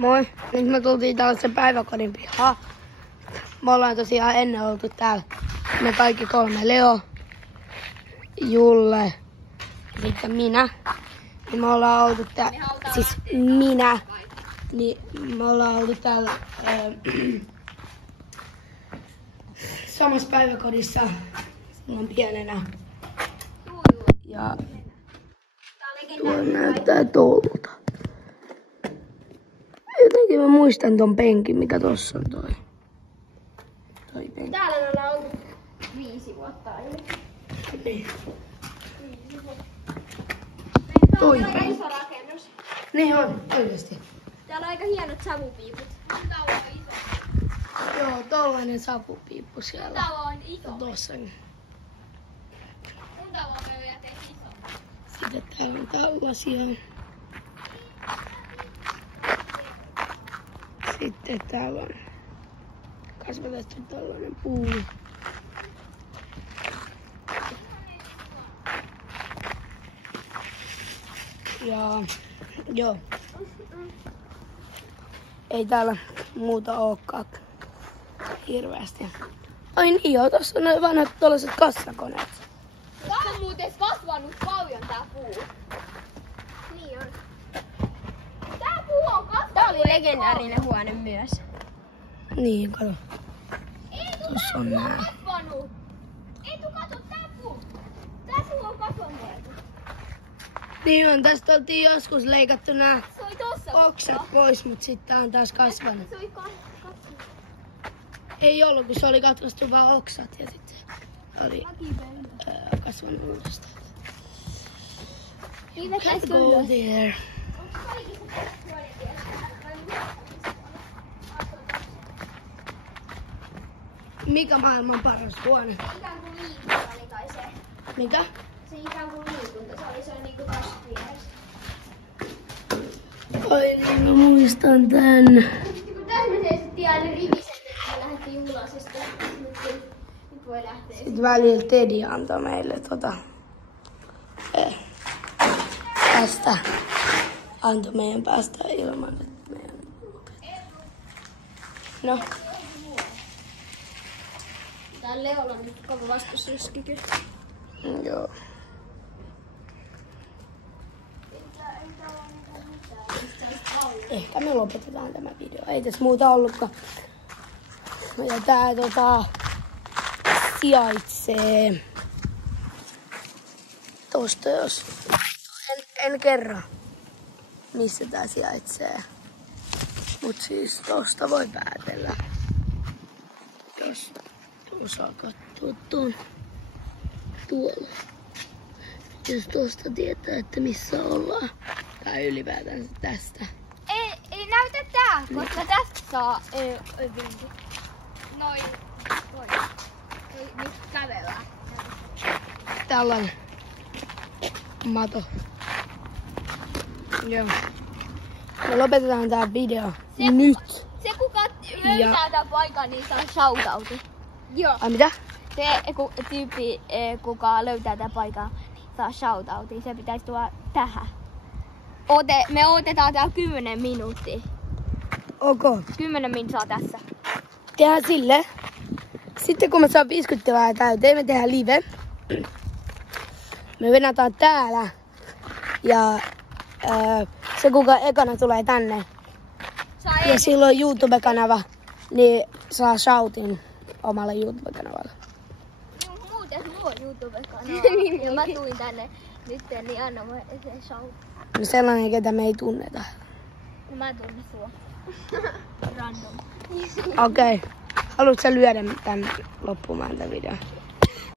Moi. Nyt me tultiin tällaisen päiväkodin pihaan. Me ollaan tosiaan ennen oltu täällä. Me kaikki kolme. Leo, Julle ja sitten minä. Niin me ollaan oltu täällä. Siis minä. Niin me ollaan oltu täällä samassa päiväkodissa silloin pienenä. Ja tuo näyttää toululta. Jotenkin mä muistan ton penkin, mikä tossa on toi penki. Täällä me ollaan oltu 5 vuotta ainakin. Niin. 5 vuotta. Toi Täällä on penki. iso rakennus. Niin on, oikeesti. Täällä on aika hienot savupiiput. Täällä on iso. Joo, tollainen savupiippu siellä. Täällä on iso. Tossakin. Mun täällä on vielä iso. Sitten täällä on tällaisia. Sitten täällä on kasvatettu tällainen puu. Ja joo. Ei täällä muuta olekaan hirveästi. Ai niin joo, tossa on noin vanhat tollaset kassakoneet. Tää on muuten kasvanut paljon tää puu. Niin on. Tää puu on kasvanut. Tää oli legendaarinen huone myös. Niin, kato. Ei Tossa on nää. kasvanut. Ei kato tää puu. Tää puu on kasvanut. Niin on, tästä oltiin joskus leikattu nää Se oli tossa. oksat pois, mut sit tää on taas kasvanut. Se oli kasvanut. Ei ollut, kun se oli katkaistu vaan oksat ja sitten oli kasvanut uudestaan. Can't go there. Mikä maailman paras huone? Ikään kuin liikunta oli kai se. Mikä? Se ikään kuin liikunta. Se oli niinku tässä vieressä. Oi niin, mä muistan tän. Kun tässä me seistettiin aina rivisen, että me lähdettiin ulos ja sitten nyt voi lähteä. Sitten välillä Teddy antoi meille tästä. Antoi meidän päästä ilman, että meidän no. Tää Leolla on nyt kova vastustuskyky. Joo. Ehkä me lopetetaan tämä video. Ei tässä muuta ollutkaan. Ja tää sijaitsee tosta jos... En kerro, missä tää sijaitsee. Mut siis tosta voi päätellä. Jos osaa katsoa tuolla. Jos tosta tietää, että missä ollaan. Tai ylipäätään tästä. Ei näytä tää, koska tästä saa vinkin. Noin. Nyt kävellään. Tällainen mato. Joo. Me lopetetaan tää video nyt. Se kuka löytää tän paikan, niin saa shoutoutin. Joo. Ai mitä? Se tyyppi, kuka löytää tän paikan, niin saa shoutoutin. Se pitäisi tuoda tähän. Me odotetaan täällä 10 minuuttia. Ok. 10 minuuttia tässä. Tehdään sille. Sitten kun me saa 50 tilaa täyteen, me tehdään live. Me venataan täällä. Ja se kuka ekana tulee tänne. Ja silloin YouTube-kanava, niin saa shoutin omalle YouTube-kanavalle. Muuten mulla on YouTube-kanava. Ja mä tuin tänne nyt, niin anna mä sen shout. No sellainen, ketä me ei tunneta. No mä tunnen sua. Random. Okei. Haluatko sä lyödä tän loppumaan tän videon?